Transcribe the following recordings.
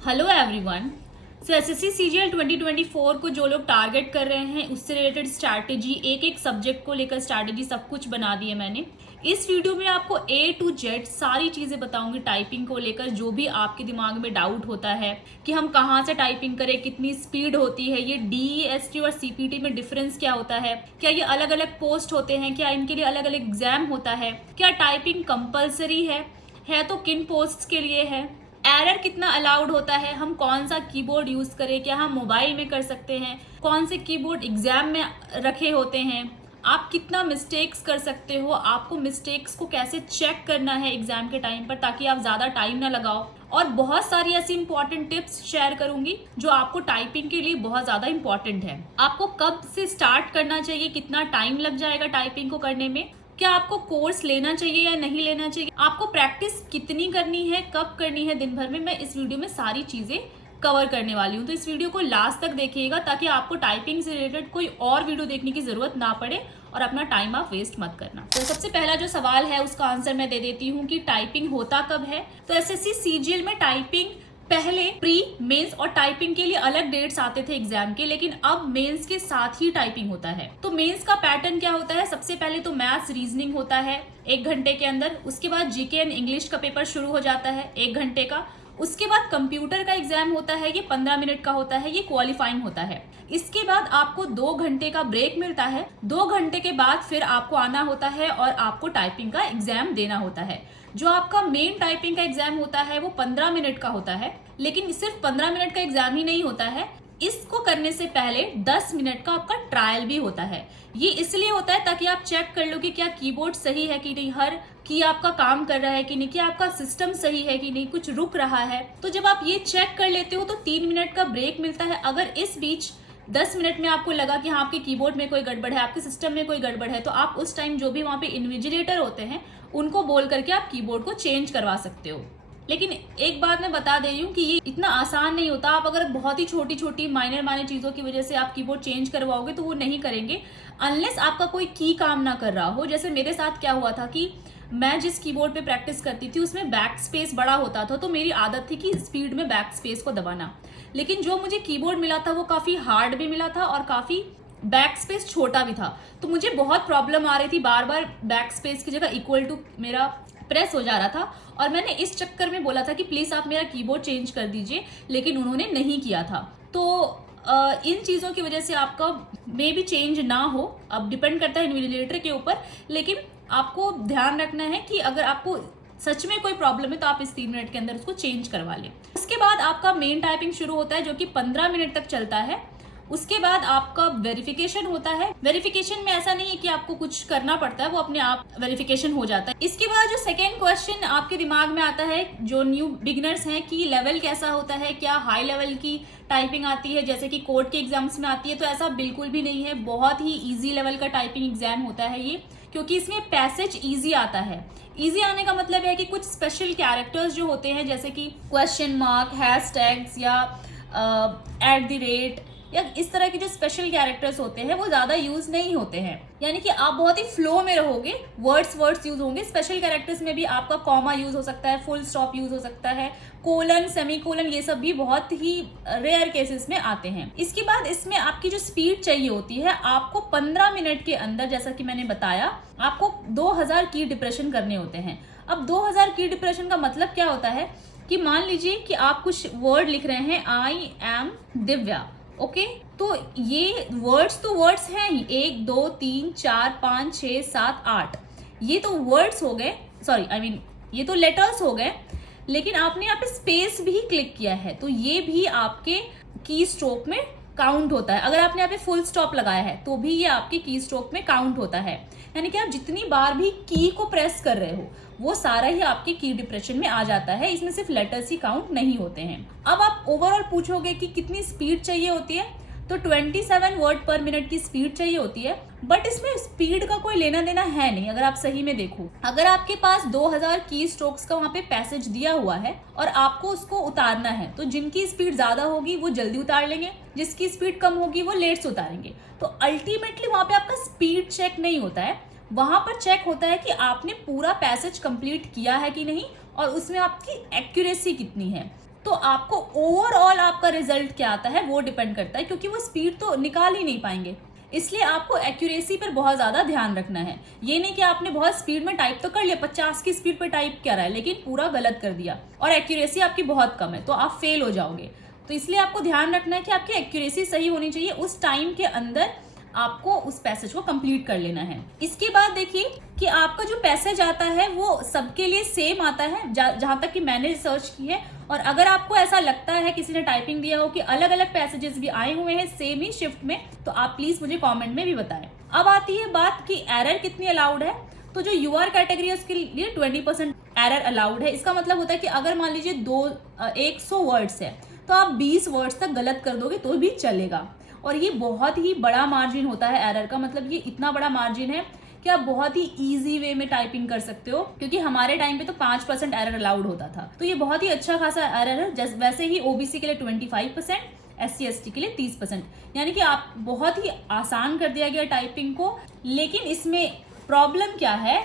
Hello everyone. So SSC CGL 2024 को जो लोग टारगेट कर रहे हैं उससे रिलेटेड स्ट्रैटेजी, एक एक सब्जेक्ट को लेकर स्ट्रैटेजी सब कुछ बना दी है मैंने। इस वीडियो में आपको ए टू जेड सारी चीज़ें बताऊंगी टाइपिंग को लेकर। जो भी आपके दिमाग में डाउट होता है कि हम कहाँ से टाइपिंग करें, कितनी स्पीड होती है, ये डीईएसटी और सीपीटी में डिफरेंस क्या होता है, क्या ये अलग अलग पोस्ट होते हैं, क्या इनके लिए अलग अलग एग्जाम होता है, क्या टाइपिंग कंपल्सरी है तो किन पोस्ट के लिए है, एरर कितना अलाउड होता है, हम कौन सा कीबोर्ड यूज करें, क्या हम मोबाइल में कर सकते हैं, कौन से कीबोर्ड एग्जाम में रखे होते हैं, आप कितना मिस्टेक्स कर सकते हो, आपको मिस्टेक्स को कैसे चेक करना है एग्जाम के टाइम पर ताकि आप ज़्यादा टाइम ना लगाओ, और बहुत सारी ऐसी इंपॉर्टेंट टिप्स शेयर करूंगी जो आपको टाइपिंग के लिए बहुत ज़्यादा इंपॉर्टेंट है। आपको कब से स्टार्ट करना चाहिए, कितना टाइम लग जाएगा टाइपिंग को करने में, क्या आपको कोर्स लेना चाहिए या नहीं लेना चाहिए, आपको प्रैक्टिस कितनी करनी है, कब करनी है दिन भर में, मैं इस वीडियो में सारी चीज़ें कवर करने वाली हूँ। तो इस वीडियो को लास्ट तक देखिएगा ताकि आपको टाइपिंग से रिलेटेड कोई और वीडियो देखने की जरूरत ना पड़े और अपना टाइम आप वेस्ट मत करना। तो सबसे पहला जो सवाल है उसका आंसर मैं दे देती हूँ कि टाइपिंग होता कब है। तो एसएससी सीजीएल में टाइपिंग पहले प्री, मेंस और टाइपिंग के लिए अलग डेट्स आते थे एग्जाम के, लेकिन अब मेंस के साथ ही टाइपिंग होता है। तो मेंस का पैटर्न क्या होता है, सबसे पहले तो मैथ्स रीजनिंग होता है 1 घंटे के अंदर, उसके बाद जीके एंड इंग्लिश का पेपर शुरू हो जाता है 1 घंटे का, उसके बाद कंप्यूटर का एग्जाम होता है, ये 15 मिनट का होता है, ये क्वालिफाइंग होता है। इसके बाद आपको 2 घंटे का ब्रेक मिलता है, 2 घंटे के बाद फिर आपको आना होता है और आपको टाइपिंग का एग्जाम देना होता है। जो आपका मेन टाइपिंग का एग्जाम होता है वो 15 मिनट का होता है, लेकिन सिर्फ 15 मिनट का एग्जाम ही नहीं होता है, इसको करने से पहले 10 मिनट का आपका ट्रायल भी होता है। ये इसलिए होता है ताकि आप चेक कर लो कि क्या कीबोर्ड सही है कि नहीं, हर की आपका काम कर रहा है कि नहीं, क्या आपका सिस्टम सही है कि नहीं, कुछ रुक रहा है। तो जब आप ये चेक कर लेते हो तो 3 मिनट का ब्रेक मिलता है। अगर इस बीच 10 मिनट में आपको लगा कि हाँ आपके कीबोर्ड में कोई गड़बड़ है, आपके सिस्टम में कोई गड़बड़ है, तो आप उस टाइम जो भी वहाँ पे इन्विजिलेटर होते हैं उनको बोल करके आप कीबोर्ड को चेंज करवा सकते हो। लेकिन एक बात मैं बता दे रही हूँ कि ये इतना आसान नहीं होता। आप अगर बहुत ही छोटी छोटी माइनर चीज़ों की वजह से आप कीबोर्ड चेंज करवाओगे तो वो नहीं करेंगे अनलेस आपका कोई की काम ना कर रहा हो। जैसे मेरे साथ क्या हुआ था कि मैं जिस कीबोर्ड पे प्रैक्टिस करती थी उसमें बैक स्पेस बड़ा होता था, तो मेरी आदत थी कि स्पीड में बैक स्पेस को दबाना, लेकिन जो मुझे कीबोर्ड मिला था वो काफ़ी हार्ड भी मिला था और काफ़ी बैक स्पेस छोटा भी था, तो मुझे बहुत प्रॉब्लम आ रही थी, बार बार बैक स्पेस की जगह इक्वल टू मेरा प्रेस हो जा रहा था। और मैंने इस चक्कर में बोला था कि प्लीज़ आप मेरा कीबोर्ड चेंज कर दीजिए, लेकिन उन्होंने नहीं किया था। तो इन चीज़ों की वजह से आपका मे भी चेंज ना हो, अब डिपेंड करता है इन्विजिलेटर के ऊपर, लेकिन आपको ध्यान रखना है कि अगर आपको सच में कोई प्रॉब्लम है तो आप इस 3 मिनट के अंदर उसको चेंज करवा लें। उसके बाद आपका मेन टाइपिंग शुरू होता है जो कि 15 मिनट तक चलता है। उसके बाद आपका वेरिफिकेशन होता है। वेरिफिकेशन में ऐसा नहीं है कि आपको कुछ करना पड़ता है, वो अपने आप वेरिफिकेशन हो जाता है। इसके बाद जो सेकेंड क्वेश्चन आपके दिमाग में आता है जो न्यू बिगिनर्स हैं कि लेवल कैसा होता है, क्या हाई लेवल की टाइपिंग आती है जैसे कि कोर्ट के एग्जाम्स में आती है, तो ऐसा बिल्कुल भी नहीं है। बहुत ही ईजी लेवल का टाइपिंग एग्जाम होता है ये, क्योंकि इसमें पैसेज ईजी आता है। ईजी आने का मतलब है कि कुछ स्पेशल कैरेक्टर्स जो होते हैं जैसे कि क्वेश्चन मार्क, हैशटैग्स या @ या इस तरह के जो स्पेशल कैरेक्टर्स होते हैं वो ज़्यादा यूज नहीं होते हैं, यानी कि आप बहुत ही फ्लो में रहोगे, वर्ड्स यूज होंगे। स्पेशल कैरेक्टर्स में भी आपका कॉमा यूज हो सकता है, फुल स्टॉप यूज हो सकता है, कोलन, सेमीकोलन, ये सब भी बहुत ही रेयर केसेस में आते हैं। इसके बाद इसमें आपकी जो स्पीड चाहिए होती है, आपको 15 मिनट के अंदर, जैसा कि मैंने बताया, आपको 2000 की डिप्रेशन करने होते हैं। अब 2000 की डिप्रेशन का मतलब क्या होता है कि मान लीजिए कि आप कुछ वर्ड लिख रहे हैं, आई एम दिव्या, ओके तो ये वर्ड्स तो वर्ड्स हैं ही, 1 2 3 4 5 6 7 8, ये तो वर्ड्स हो गए, सॉरी आई मीन ये तो लेटर्स हो गए, लेकिन आपने यहाँ पे स्पेस भी क्लिक किया है तो ये भी आपके की स्ट्रोक में काउंट होता है। अगर आपने यहाँ पे फुल स्टॉप लगाया है तो भी ये आपके की स्ट्रोक में काउंट होता है, यानी कि आप जितनी बार भी की को प्रेस कर रहे हो वो सारा ही आपके की डिप्रेशन में आ जाता है। इसमें सिर्फ लेटर्स ही काउंट नहीं होते हैं। अब आप ओवरऑल पूछोगे कि कितनी स्पीड चाहिए होती है, तो 27 वर्ड पर मिनट की स्पीड चाहिए होती है, बट इसमें स्पीड का कोई लेना देना है नहीं। अगर आप सही में देखो, अगर आपके पास 2000 की स्ट्रोक्स का वहाँ पे पैसेज दिया हुआ है और आपको उसको उतारना है, तो जिनकी स्पीड ज्यादा होगी वो जल्दी उतार लेंगे, जिसकी स्पीड कम होगी वो लेट से उतारेंगे। तो अल्टीमेटली वहाँ पे आपका स्पीड चेक नहीं होता है, वहां पर चेक होता है कि आपने पूरा पैसेज कंप्लीट किया है कि नहीं और उसमें आपकी एक्यूरेसी कितनी है। तो आपको ओवरऑल आपका रिजल्ट क्या आता है वो डिपेंड करता है, क्योंकि वो स्पीड तो निकाल ही नहीं पाएंगे। इसलिए आपको एक्यूरेसी पर बहुत ज्यादा ध्यान रखना है। ये नहीं कि आपने बहुत स्पीड में टाइप तो कर लिया, 50 की स्पीड पर टाइप करा है लेकिन पूरा गलत कर दिया और एक्यूरेसी आपकी बहुत कम है, तो आप फेल हो जाओगे। तो इसलिए आपको ध्यान रखना है कि आपकी एक्यूरेसी सही होनी चाहिए, उस टाइम के अंदर आपको उस पैसेज को कंप्लीट कर लेना है। इसके बाद देखिए कि आपका जो पैसेज आता है वो सबके लिए सेम आता है, जहां तक कि मैंने रिसर्च की है। और अगर आपको ऐसा लगता है किसी ने टाइपिंग दिया हो कि अलग अलग पैसेजेस भी आए हुए हैं सेम ही शिफ्ट में, तो आप प्लीज मुझे कमेंट में भी बताएं। अब आती है बात कि एरर कितनी अलाउड है। तो जो यूआर कैटेगरी है उसके लिए 20% एरर अलाउड है। इसका मतलब होता है कि अगर मान लीजिए 100 वर्ड्स है तो आप 20 वर्ड्स तक गलत कर दोगे तो भी चलेगा। और ये बहुत ही बड़ा मार्जिन होता है एरर का, मतलब ये इतना बड़ा मार्जिन है कि आप बहुत ही इजी वे में टाइपिंग कर सकते हो, क्योंकि हमारे टाइम पे तो 5% एरर अलाउड होता था। तो ये बहुत ही अच्छा खासा एरर है। वैसे ही ओबीसी के लिए 25%, SC ST के लिए 30%, यानी कि आप बहुत ही आसान कर दिया गया टाइपिंग को। लेकिन इसमें प्रॉब्लम क्या है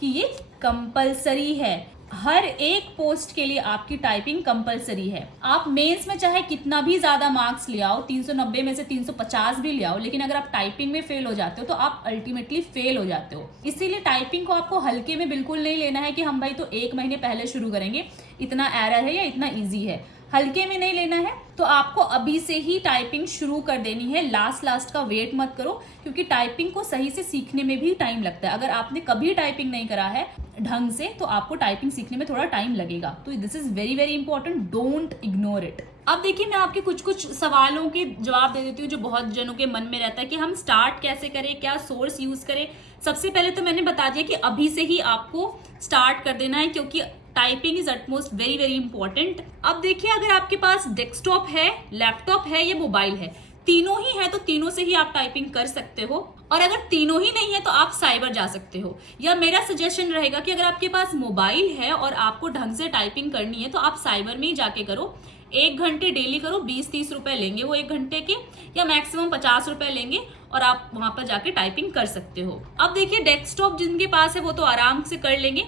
कि ये कंपलसरी है। हर एक पोस्ट के लिए आपकी टाइपिंग कंपलसरी है। आप मेंस में चाहे कितना भी ज्यादा मार्क्स ले आओ, 390 में से 350 भी ले आओ, लेकिन अगर आप टाइपिंग में फेल हो जाते हो तो आप अल्टीमेटली फेल हो जाते हो। इसीलिए टाइपिंग को आपको हल्के में बिल्कुल नहीं लेना है कि हम भाई तो 1 महीने पहले शुरू करेंगे, इतना एरर है या इतना ईजी है, हल्के में नहीं लेना है। तो आपको अभी से ही टाइपिंग शुरू कर देनी है, लास्ट का वेट मत करो, क्योंकि टाइपिंग को सही से सीखने में भी टाइम लगता है। अगर आपने कभी टाइपिंग नहीं करा है ढंग से तो आपको टाइपिंग सीखने में थोड़ा टाइम लगेगा। तो this is very very important, don't ignore it. अब देखिए मैं आपके कुछ सवालों के जवाब दे देती हूँ जो बहुत जनों के मन में रहता है कि हम स्टार्ट कैसे करें, क्या सोर्स यूज करें। सबसे पहले तो मैंने बता दिया कि अभी से ही आपको स्टार्ट कर देना है, क्योंकि typing is utmost very very important. अब देखिए अगर आपके पास डेस्कटॉप है, लैपटॉप है या मोबाइल है, तीनों ही है तो तीनों से ही आप टाइपिंग कर सकते हो। और अगर तीनों ही नहीं है तो आप साइबर जा सकते हो। या मेरा सजेशन रहेगा कि अगर आपके पास मोबाइल है और आपको ढंग से टाइपिंग करनी है तो आप साइबर में ही जाके करो। 1 घंटे डेली करो, 20-30 रुपए लेंगे वो 1 घंटे के, या मैक्सिमम 50 रुपए लेंगे और आप वहां पर जाके टाइपिंग कर सकते हो। अब देखिए डेस्कटॉप जिनके पास है वो तो आराम से कर लेंगे,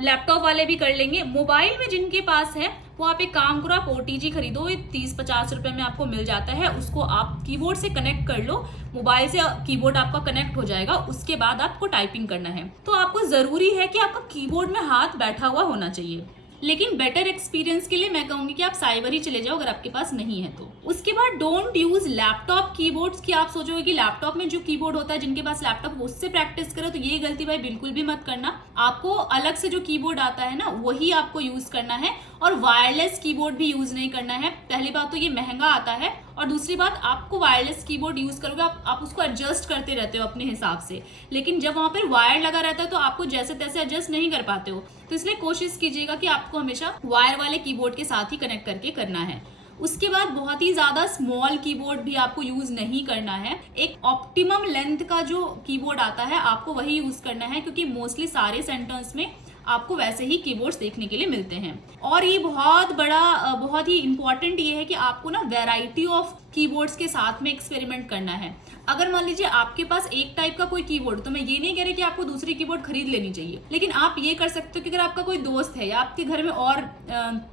लैपटॉप वाले भी कर लेंगे। मोबाइल में जिनके पास है वो आप एक काम करो, आप OTG खरीदो, 30-50 रुपए में आपको मिल जाता है। उसको आप कीबोर्ड से कनेक्ट कर लो, मोबाइल से कीबोर्ड आपका कनेक्ट हो जाएगा। उसके बाद आपको टाइपिंग करना है। तो आपको जरूरी है कि आपका कीबोर्ड में हाथ बैठा हुआ होना चाहिए, लेकिन बेटर एक्सपीरियंस के लिए मैं कहूंगी कि आप साइबर ही चले जाओ अगर आपके पास नहीं है तो। उसके बाद डोंट यूज लैपटॉप कीबोर्ड्स की। आप सोचोगे कि लैपटॉप में जो कीबोर्ड होता है, जिनके पास लैपटॉप उससे प्रैक्टिस करो, तो ये गलती भाई बिल्कुल भी मत करना। आपको अलग से जो कीबोर्ड आता है ना वही आपको यूज करना है, और वायरलेस कीबोर्ड भी यूज नहीं करना है। पहली बात तो ये महंगा आता है, और दूसरी बात आपको वायरलेस कीबोर्ड यूज करोगे आप उसको एडजस्ट करते रहते हो अपने हिसाब से, लेकिन जब वहां पर वायर लगा रहता है तो आपको जैसे तैसे एडजस्ट नहीं कर पाते हो। तो इसलिए कोशिश कीजिएगा कि आपको हमेशा वायर वाले कीबोर्ड के साथ ही कनेक्ट करके करना है। उसके बाद बहुत ही ज्यादा स्मॉल कीबोर्ड भी आपको यूज नहीं करना है। एक ऑप्टिमम लेंथ का जो कीबोर्ड आता है आपको वही यूज करना है, क्योंकि मोस्टली सारे सेंटर्स में आपको वैसे ही कीबोर्ड्स देखने के लिए मिलते हैं। और ये बहुत ही इंपॉर्टेंट ये है कि आपको ना वैरायटी ऑफ कीबोर्ड्स के साथ में एक्सपेरिमेंट करना है। अगर मान लीजिए आपके पास एक टाइप का कोई कीबोर्ड, तो मैं ये नहीं कह रही कि आपको दूसरी कीबोर्ड खरीद लेनी चाहिए, लेकिन आप ये कर सकते हो कि अगर आपका कोई दोस्त है या आपके घर में और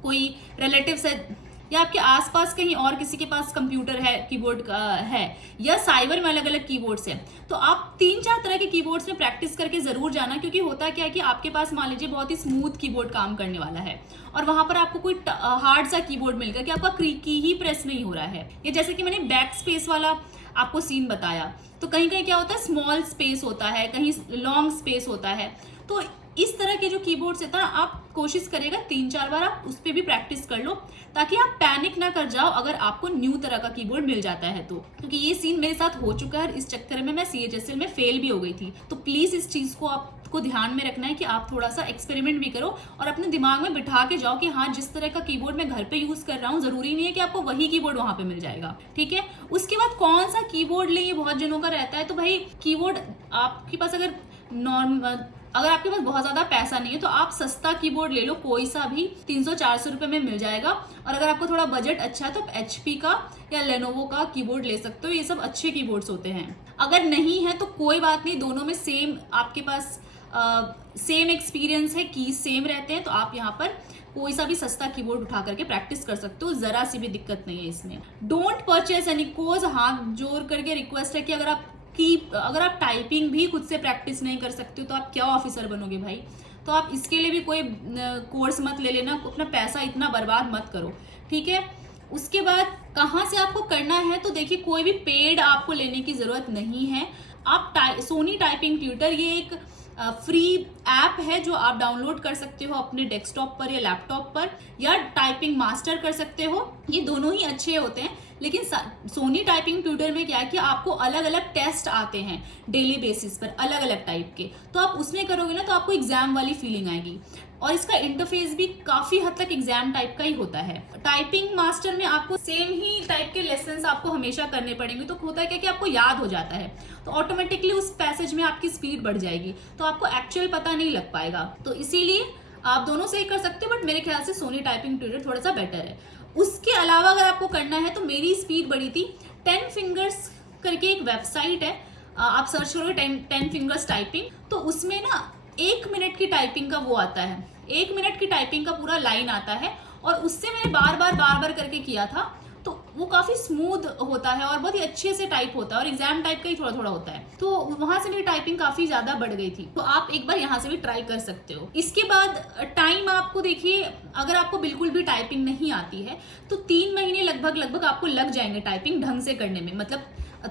कोई रिलेटिव्स है या आपके आसपास कहीं और किसी के पास कंप्यूटर है, कीबोर्ड है, या साइबर में अलग अलग कीबोर्ड्स हैं, तो आप 3-4 तरह के कीबोर्ड्स में प्रैक्टिस करके जरूर जाना। क्योंकि होता क्या है कि आपके पास मान लीजिए बहुत ही स्मूथ कीबोर्ड काम करने वाला है और वहां पर आपको कोई हार्ड सा कीबोर्ड मिल गया कि आपका की ही प्रेस नहीं हो रहा है, या जैसे कि मैंने बैक स्पेस वाला आपको सीन बताया, तो कहीं कहीं क्या होता है स्मॉल स्पेस होता है, कहीं लॉन्ग स्पेस होता है। तो इस तरह के जो कीबोर्ड्स है ना, आप कोशिश करिएगा 3-4 बार आप उस पर भी प्रैक्टिस कर लो, ताकि आप पैनिक ना कर जाओ अगर आपको न्यू तरह का कीबोर्ड मिल जाता है तो। क्योंकि ये सीन मेरे साथ हो चुका है, इस चक्कर में मैं CHSL में फेल भी हो गई थी। तो प्लीज इस चीज को आपको ध्यान में रखना है कि आप थोड़ा सा एक्सपेरिमेंट भी करो और अपने दिमाग में बिठा के जाओ कि हाँ, जिस तरह का कीबोर्ड मैं घर पे यूज कर रहा हूँ जरूरी नहीं है कि आपको वही कीबोर्ड वहां पे मिल जाएगा। ठीक है। उसके बाद कौन सा कीबोर्ड ले, ये बहुत जनों का रहता है। तो भाई कीबोर्ड आपके पास अगर आपके पास बहुत ज्यादा पैसा नहीं है तो आप सस्ता कीबोर्ड ले लो, कोई सा भी 300-400 रुपए में मिल जाएगा। और अगर आपको थोड़ा बजट अच्छा है तो HP का या लेनोवो का कीबोर्ड ले सकते हो, ये सब अच्छे कीबोर्ड्स होते हैं। अगर नहीं है तो कोई बात नहीं, दोनों में सेम आपके पास सेम एक्सपीरियंस है, कीज सेम रहते हैं, तो आप यहाँ पर कोई सा भी सस्ता कीबोर्ड उठा करके प्रैक्टिस कर सकते हो, जरा सी भी दिक्कत नहीं है इसमें। डोंट परचेस एनी कोर्स, हाथ जोड़ करके रिक्वेस्ट है कि अगर आप टाइपिंग भी खुद से प्रैक्टिस नहीं कर सकते हो तो आप क्या ऑफिसर बनोगे भाई। तो आप इसके लिए भी कोई कोर्स मत ले लेना, अपना पैसा इतना बर्बाद मत करो, ठीक है। उसके बाद कहाँ से आपको करना है, तो देखिए कोई भी पेड आपको लेने की ज़रूरत नहीं है। आप सोनी टाइपिंग ट्यूटर, ये एक फ्री ऐप है जो आप डाउनलोड कर सकते हो अपने डेस्कटॉप पर या लैपटॉप पर, या टाइपिंग मास्टर कर सकते हो, ये दोनों ही अच्छे होते हैं। लेकिन सोनी टाइपिंग ट्यूटर में क्या है कि आपको अलग अलग टेस्ट आते हैं डेली बेसिस पर, अलग अलग टाइप के, तो आप उसमें करोगे ना तो आपको एग्जाम वाली फीलिंग आएगी। और इसका इंटरफेस भी काफी हद तक एग्जाम टाइप का ही होता है। टाइपिंग मास्टर में आपको सेम ही टाइप के लेसन्स आपको हमेशा करने पड़ेंगे, तो होता है क्या कि आपको याद हो जाता है, तो ऑटोमेटिकली उस पैसेज में आपकी स्पीड बढ़ जाएगी, तो आपको एक्चुअल पता नहीं लग पाएगा। तो इसीलिए आप दोनों से ही कर सकते हो, बट मेरे ख्याल से सोनी टाइपिंग ट्यूटर थोड़ा सा बेटर है। उसके अलावा अगर आपको करना है तो मेरी स्पीड बढ़ी थी 10 फिंगर्स करके एक वेबसाइट है, आप सर्च करोगे 10 फिंगर्स टाइपिंग, तो उसमें ना 1 मिनट की टाइपिंग का वो आता है, 1 मिनट की टाइपिंग का पूरा लाइन आता है, और उससे मैंने बार बार करके किया था, तो वो काफ़ी स्मूथ होता है और बहुत ही अच्छे से टाइप होता है, और एग्जाम टाइप का ही थोड़ा थोड़ा होता है, तो वहां से मेरी टाइपिंग काफ़ी ज़्यादा बढ़ गई थी। तो आप एक बार यहाँ से भी ट्राई कर सकते हो। इसके बाद टाइम आपको देखिए, अगर आपको बिल्कुल भी टाइपिंग नहीं आती है तो 3 महीने लगभग आपको लग जाएंगे टाइपिंग ढंग से करने में, मतलब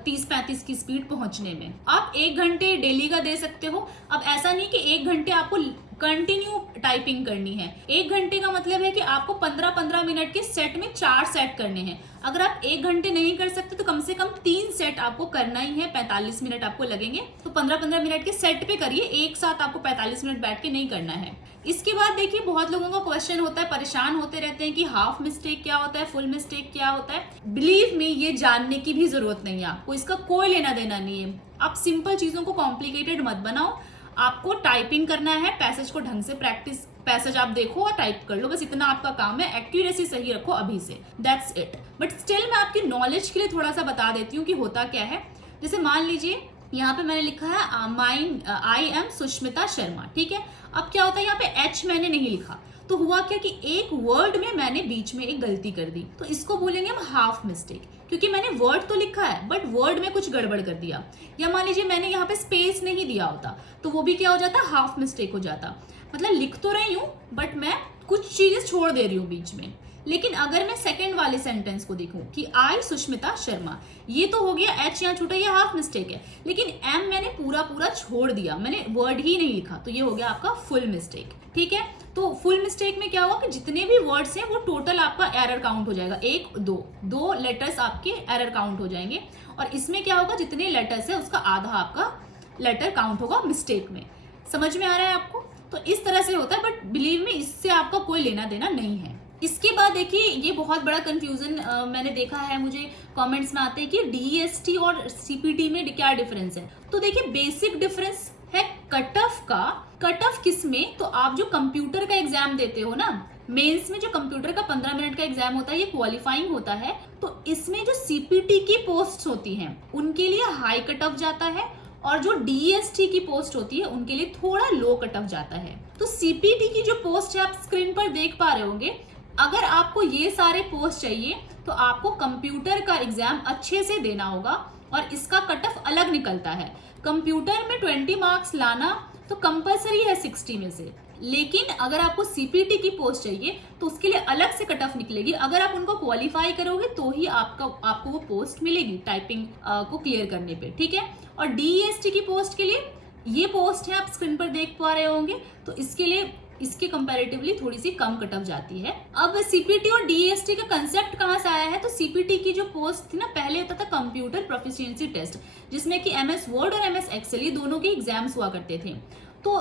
30-35 की स्पीड पहुंचने में। आप 1 घंटे डेली का दे सकते हो। अब ऐसा नहीं कि 1 घंटे आपको कंटिन्यू टाइपिंग करनी है। 1 घंटे का मतलब है कि आपको 15-15 मिनट के सेट में 4 सेट करने हैं। अगर आप 1 घंटे नहीं कर सकते तो कम से कम 3 सेट आपको करना ही है, 45 मिनट आपको लगेंगे, तो 15-15 मिनट के सेट पे करिए, एक साथ आपको 45 मिनट बैठ के नहीं करना है। इसके बाद देखिए, बहुत लोगों का क्वेश्चन होता है, परेशान होते रहते हैं कि हाफ मिस्टेक क्या होता है, फुल मिस्टेक क्या होता है। बिलीव मी, ये जानने की भी जरूरत नहीं है, आपको इसका कोई लेना देना नहीं है। आप सिंपल चीजों को कॉम्प्लिकेटेड मत बनाओ, आपको टाइपिंग करना है, पैसेज को ढंग से प्रैक्टिस, पैसेज आप देखो और टाइप कर लो, बस इतना आपका काम है। एक्यूरेसी सही रखो अभी से, दैट्स इट। बट स्टिल मैं आपकी नॉलेज के लिए थोड़ा सा बता देती हूँ कि होता क्या है। जैसे मान लीजिए यहाँ पे मैंने लिखा है आई एम सुष्मिता शर्मा, ठीक है। अब क्या होता है, यहाँ पे एच मैंने नहीं लिखा, तो हुआ क्या कि एक वर्ड में मैंने बीच में एक गलती कर दी, तो इसको बोलेंगे हम हाफ मिस्टेक, क्योंकि मैंने वर्ड तो लिखा है बट वर्ड में कुछ गड़बड़ कर दिया। या मान लीजिए मैंने यहाँ पे स्पेस नहीं दिया होता, तो वो भी क्या हो जाता, हाफ मिस्टेक हो जाता। मतलब लिख तो रही हूँ बट मैं कुछ चीजें छोड़ दे रही हूँ बीच में। लेकिन अगर मैं सेकंड वाले सेंटेंस को देखूं कि आई सुष्मिता शर्मा, ये तो हो गया एच यहाँ छूटा, ये हाफ मिस्टेक है, लेकिन एम मैंने पूरा छोड़ दिया, मैंने वर्ड ही नहीं लिखा, तो ये हो गया आपका फुल मिस्टेक, ठीक है। तो फुल मिस्टेक में क्या हुआ कि जितने भी वर्ड्स हैं वो टोटल आपका एरर काउंट हो जाएगा, 1-2 लेटर्स आपके एरर काउंट हो जाएंगे। और इसमें क्या होगा, जितने लेटर्स है उसका आधा आपका लेटर काउंट होगा मिस्टेक में। समझ में आ रहा है आपको? तो इस तरह से होता है, बट बिलीव में इससे आपका कोई लेना देना नहीं है। इसके बाद देखिए, ये बहुत बड़ा कंफ्यूजन मैंने देखा है, मुझे कमेंट्स में आते हैं कि डीएसटी और सीपीटी में क्या डिफरेंस है। तो देखिए, बेसिक डिफरेंस है कट ऑफ का। कट ऑफ किस में, तो आप जो कंप्यूटर का एग्जाम देते हो ना, मेंस में जो कंप्यूटर का 15 मिनट का एग्जाम होता है, ये क्वालिफाइंग होता है, तो इसमें जो सीपीटी की पोस्ट होती हैं उनके लिए हाई कट ऑफ जाता है, और जो डीएसटी की पोस्ट होती है उनके लिए थोड़ा लो कट ऑफ जाता है। तो सीपीटी की जो पोस्ट है आप स्क्रीन पर देख पा रहे होंगे, अगर आपको ये सारे पोस्ट चाहिए तो आपको कंप्यूटर का एग्जाम अच्छे से देना होगा, और इसका कट ऑफ अलग निकलता है। कंप्यूटर में 20 मार्क्स लाना तो कंपलसरी है 60 में से, लेकिन अगर आपको सीपीटी की पोस्ट चाहिए तो उसके लिए अलग से कट ऑफ निकलेगी। अगर आप उनको क्वालिफाई करोगे तो ही आपको वो पोस्ट मिलेगी टाइपिंग को क्लियर करने पे, ठीक है। और डीएसटी की पोस्ट के लिए ये पोस्ट है, आप स्क्रीन पर देख पा रहे होंगे, तो इसके लिए इसके कंपैरेटिवली थोड़ी सी कम कट ऑफ जाती है। अब सीपीटी और डीएसटी का कंसेप्ट कहाँ से आया है, तो सीपीटी की जो पोस्ट थी ना, पहले होता था कंप्यूटर प्रोफिशिएंसी टेस्ट, जिसमें कि एमएस वर्ड और एमएस एक्सेल ये दोनों के एग्जाम्स हुआ करते थे। तो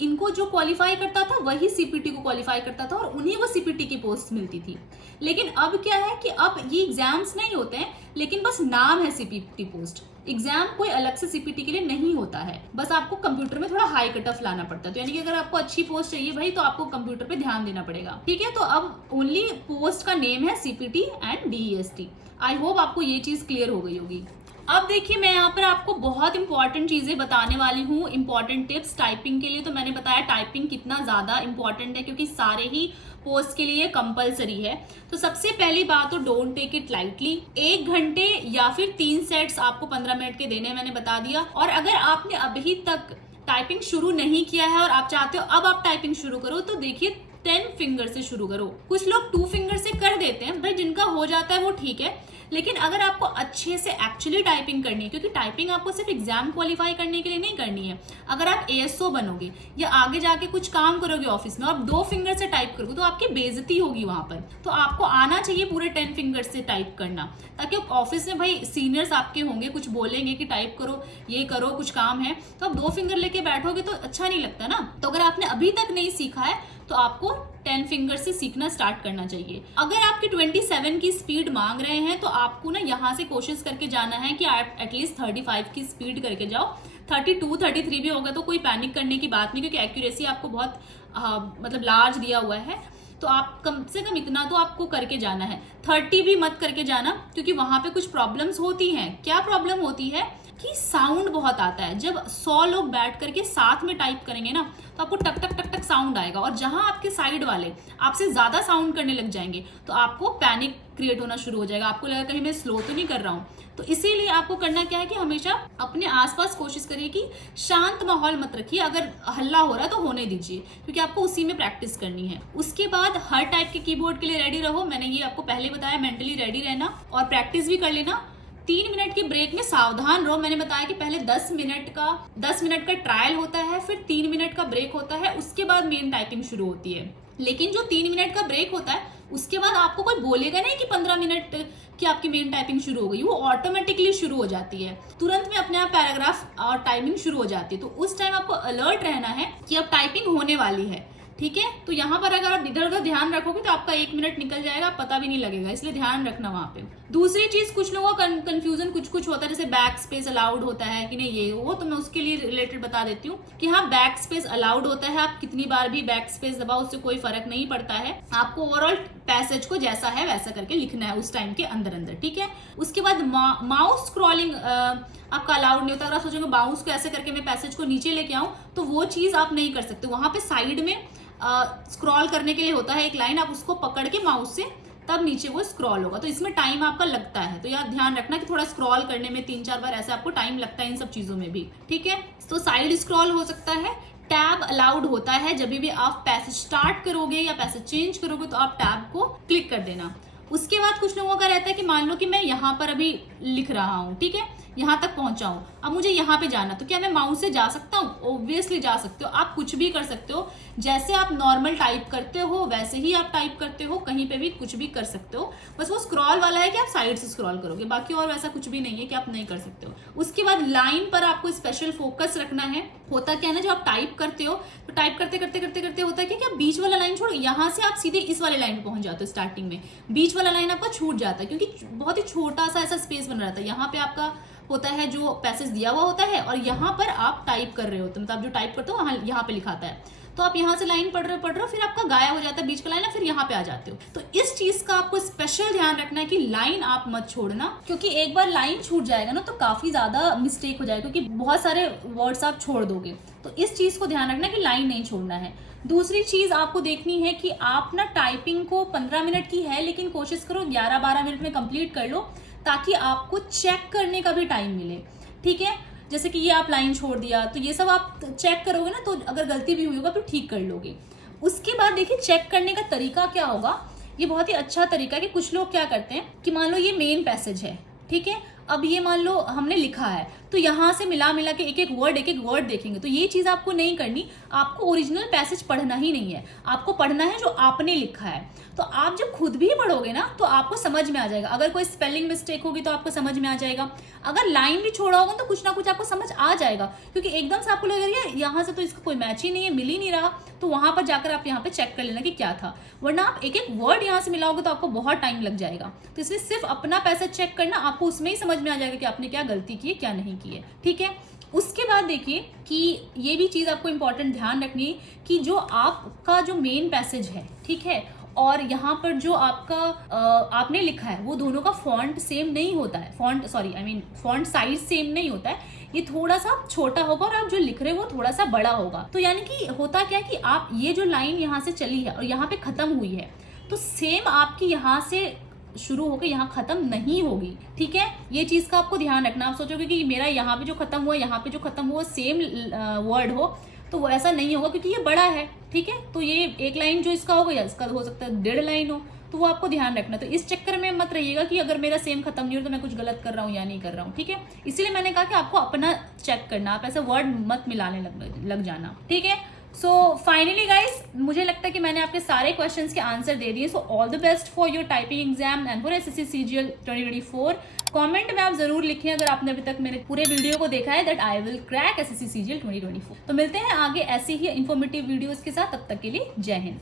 इनको जो क्वालिफाई करता था वही सीपीटी को क्वालिफाई करता था, और उन्हीं वो सीपीटी की पोस्ट मिलती थी। लेकिन अब क्या है कि अब ये एग्जाम्स नहीं होते हैं, लेकिन बस नाम है सीपीटी पोस्ट, एग्जाम कोई अलग से सीपीटी के लिए नहीं होता है, बस आपको कंप्यूटर में थोड़ा हाई कट ऑफ लाना पड़ता है। तो यानी कि अगर आपको अच्छी पोस्ट चाहिए भाई, तो आपको कंप्यूटर पे ध्यान देना पड़ेगा, ठीक है। तो अब ओनली पोस्ट का नेम है CPT and DST. I hope आपको ये चीज क्लियर हो गई होगी। अब देखिए मैं यहाँ पर आपको बहुत इंपॉर्टेंट चीजें बताने वाली हूँ, इंपॉर्टेंट टिप्स टाइपिंग के लिए। तो मैंने बताया टाइपिंग कितना ज्यादा इंपॉर्टेंट है, क्योंकि सारे ही पोस्ट के लिए कंपलसरी है। तो सबसे पहली बात तो डोंट टेक इट लाइटली। 1 घंटे या फिर 3 सेट्स आपको 15 मिनट के देने मैंने बता दिया। और अगर आपने अभी तक टाइपिंग शुरू नहीं किया है और आप चाहते हो अब आप टाइपिंग शुरू करो, तो देखिए 10 फिंगर से शुरू करो। कुछ लोग 2 फिंगर से कर देते हैं, भाई जिनका हो जाता है वो ठीक है। लेकिन अगर आपको अच्छे से एक्चुअली टाइपिंग करनी है, क्योंकि टाइपिंग आपको सिर्फ एग्जाम क्वालिफाई करने के लिए नहीं करनी है। अगर आप एएसओ बनोगे या आगे जाके कुछ काम करोगे ऑफिस में और 2 फिंगर से टाइप करोगे तो आपकी बेइज्जती होगी वहां पर। तो आपको आना चाहिए पूरे 10 फिंगर से टाइप करना, ताकि ऑफिस में भाई सीनियर्स आपके होंगे, कुछ बोलेंगे कि टाइप करो, ये करो, कुछ काम है, तो आप 2 फिंगर लेके बैठोगे तो अच्छा नहीं लगता ना। तो अगर आपने अभी तक नहीं सीखा है तो आपको 10 फिंगर से सीखना स्टार्ट करना चाहिए। अगर आपकी 27 की स्पीड मांग रहे हैं तो आपको ना यहाँ से कोशिश करके जाना है कि आप एटलीस्ट 35 की स्पीड करके जाओ। 32, 33 भी होगा तो कोई पैनिक करने की बात नहीं, क्योंकि एक्यूरेसी आपको बहुत मतलब लार्ज दिया हुआ है। तो आप कम से कम इतना तो आपको करके जाना है। 30 भी मत करके जाना, क्योंकि वहां पे कुछ प्रॉब्लम्स होती हैं। क्या प्रॉब्लम होती है कि साउंड बहुत आता है। जब 100 लोग बैठ करके साथ में टाइप करेंगे ना तो आपको टक टक टक टक साउंड आएगा, और जहां आपके साइड वाले आपसे ज्यादा साउंड करने लग जाएंगे तो आपको पैनिक क्रिएट होना शुरू हो जाएगा। आपको लगेगा कहीं मैं स्लो तो नहीं कर रहा हूँ। तो इसीलिए आपको करना क्या है कि हमेशा अपने आसपास कोशिश करिए कि शांत माहौल मत रखिए। अगर हल्ला हो रहा है तो होने दीजिए, क्योंकि आपको उसी में प्रैक्टिस करनी है। उसके बाद हर टाइप के कीबोर्ड के लिए रेडी रहो। मैंने ये आपको पहले बताया, मेंटली रेडी रहना और प्रैक्टिस भी कर लेना। 3 मिनट के ब्रेक में सावधान रहो। मैंने बताया कि पहले 10 मिनट का ट्रायल होता है, फिर 3 मिनट का ब्रेक होता है, उसके बाद मेन टाइपिंग शुरू होती है। लेकिन जो 3 मिनट का ब्रेक होता है उसके बाद आपको कोई बोलेगा नहीं कि 15 मिनट की आपकी मेन टाइपिंग शुरू हो गई। वो ऑटोमेटिकली शुरू हो जाती है, तुरंत में अपने आप पैराग्राफ और टाइपिंग शुरू हो जाती है। तो उस टाइम आपको अलर्ट रहना है कि अब टाइपिंग होने वाली है, ठीक है। तो यहाँ पर अगर आप इधर उधर ध्यान रखोगे तो आपका 1 मिनट निकल जाएगा, पता भी नहीं लगेगा, इसलिए ध्यान रखना वहां पे। दूसरी चीज, कुछ लोगों का कंफ्यूजन कुछ होता है, जैसे बैक स्पेस अलाउड होता है कि नहीं, ये वो, तो मैं उसके लिए रिलेटेड बता देती हूँ कि हाँ, बैक स्पेस अलाउड होता है। आप कितनी बार भी बैक स्पेस दबाओ उससे कोई फर्क नहीं पड़ता है। आपको ओवरऑल पैसेज को जैसा है वैसा करके लिखना है उस टाइम के अंदर अंदर, ठीक है। उसके बाद माउस स्क्रॉलिंग आपका अलाउड नहीं होता। अगर आप सोचोगे माउस को ऐसे करके मैं पैसेज को नीचे लेके आऊं, तो वो चीज आप नहीं कर सकते। वहां पे साइड में स्क्रॉल करने के लिए होता है एक लाइन, आप उसको पकड़ के माउस से तब नीचे वो स्क्रॉल होगा। तो इसमें टाइम आपका लगता है, तो यार ध्यान रखना कि थोड़ा स्क्रॉल करने में 3-4 बार ऐसे आपको टाइम लगता है इन सब चीजों में भी, ठीक है। तो साइड स्क्रॉल हो सकता है। टैब अलाउड होता है, जब भी आप पैसेज स्टार्ट करोगे या पैसेज चेंज करोगे तो आप टैब को क्लिक कर देना। उसके बाद कुछ लोगों का रहता है कि मान लो कि मैं यहाँ पर अभी लिख रहा हूँ, ठीक है, यहाँ तक पहुंचा हूं, अब मुझे यहाँ पे जाना, तो क्या मैं माउस से जा सकता हूँ? ऑब्वियसली जा सकते हो, आप कुछ भी कर सकते हो। जैसे आप नॉर्मल टाइप करते हो वैसे ही आप टाइप करते हो, कहीं पे भी कुछ भी कर सकते हो। बस वो स्क्रॉल वाला है कि आप साइड से स्क्रॉल करोगे, बाकी और वैसा कुछ भी नहीं है कि आप नहीं कर सकते हो। उसके बाद लाइन पर आपको स्पेशल फोकस रखना है। होता क्या है ना, जब आप टाइप करते हो तो टाइप करते करते करते करते होता है कि आप बीच वाला लाइन छोड़, यहाँ से आप सीधे इस वाले लाइन पे पहुंच जाते हो। स्टार्टिंग में बीच वाला लाइन आपका छूट जाता है, क्योंकि बहुत ही छोटा सा ऐसा स्पेस बन रहा था। यहाँ पे आपका होता है जो पैसेज दिया हुआ होता है, और यहाँ पर आप टाइप कर रहे होते, मतलब आप जो टाइप करते हो वहां यहाँ पे लिखाता है। तो आप यहाँ से लाइन पढ़ रहे हो, फिर आपका गायब हो जाता है बीच का लाइन, फिर यहाँ पे आ जाते हो। तो इस चीज का आपको स्पेशल ध्यान रखना है कि लाइन आप मत छोड़ना, क्योंकि एक बार लाइन छूट जाएगा ना तो काफी ज्यादा मिस्टेक हो जाएगा, क्योंकि बहुत सारे वर्ड्स आप छोड़ दोगे। तो इस चीज को ध्यान रखना कि लाइन नहीं छोड़ना है। दूसरी चीज आपको देखनी है कि आप ना टाइपिंग को 15 मिनट की है, लेकिन कोशिश करो 11-12 मिनट में कंप्लीट कर लो, ताकि आपको चेक करने का भी टाइम मिले, ठीक है। जैसे कि ये आप लाइन छोड़ दिया, तो ये सब आप चेक करोगे ना, तो अगर गलती भी हुई होगा तो ठीक कर लोगे। उसके बाद देखिए चेक करने का तरीका क्या होगा। ये बहुत ही अच्छा तरीका है कि कुछ लोग क्या करते हैं कि मान लो ये मेन पैसेज है, ठीक है, अब ये मान लो हमने लिखा है, तो यहाँ से मिला के एक एक वर्ड देखेंगे। तो ये चीज आपको नहीं करनी, आपको ओरिजिनल पैसेज पढ़ना ही नहीं है, आपको पढ़ना है जो आपने लिखा है। तो आप जब खुद भी पढ़ोगे ना तो आपको समझ में आ जाएगा। अगर कोई स्पेलिंग मिस्टेक होगी तो आपको समझ में आ जाएगा, अगर लाइन भी छोड़ा होगा तो कुछ ना कुछ आपको समझ आ जाएगा, क्योंकि एकदम से आपको लगेगा यहाँ से तो इसका कोई मैच ही नहीं है, मिल ही नहीं रहा। तो वहां पर जाकर आप यहाँ पे चेक कर लेना कि क्या था, वरना आप एक एक वर्ड यहाँ से मिलाओगे तो आपको बहुत टाइम लग जाएगा। तो इसलिए सिर्फ अपना पैसेज चेक करना, आपको उसमें ही समझ में आ जाएगा कि आपने क्या गलती की है क्या नहीं की है, ठीक है। उसके बाद देखिए कि ये भी चीज आपको इंपॉर्टेंट ध्यान रखनी है कि जो आपका जो मेन पैसेज है, ठीक है, और यहाँ पर जो आपका आपने लिखा है वो दोनों का फॉन्ट सेम नहीं होता है, फॉन्ट साइज सेम नहीं होता है, ये थोड़ा सा छोटा होगा और आप जो लिख रहे हो वो थोड़ा सा बड़ा होगा। तो यानी कि होता क्या है कि आप ये जो लाइन यहाँ से चली है और यहाँ पे खत्म हुई है, तो सेम आपकी यहाँ से शुरू होकर यहाँ खत्म नहीं होगी, ठीक है। ये चीज का आपको ध्यान रखना। आप सोचोगे कि मेरा यहाँ पे जो खत्म हुआ यहाँ पे जो खत्म हुआ सेम वर्ड हो, तो वो ऐसा नहीं होगा क्योंकि ये बड़ा है, ठीक है। तो ये एक लाइन जो इसका होगा या इसका हो सकता है 1.5 लाइन हो, तो वो आपको ध्यान रखना। तो इस चक्कर में मत रहिएगा कि अगर मेरा सेम खत्म नहीं हो तो मैं कुछ गलत कर रहा हूँ या नहीं कर रहा हूँ, ठीक है। इसीलिए मैंने कहा कि आपको अपना चेक करना, आप ऐसा वर्ड मत मिलाने लग जाना, ठीक है। सो फाइनली गाइस, मुझे लगता है कि मैंने आपके सारे क्वेश्चंस के आंसर दे दिए। So all the best for your typing exam and for SSC CGL 2024। Comment में आप जरूर लिखें अगर आपने अभी तक मेरे पूरे वीडियो को देखा है, that I will crack SSC CGL 2024। तो मिलते हैं आगे ऐसे ही इंफॉर्मेटिव वीडियोस के साथ, तब तक के लिए जय हिंद।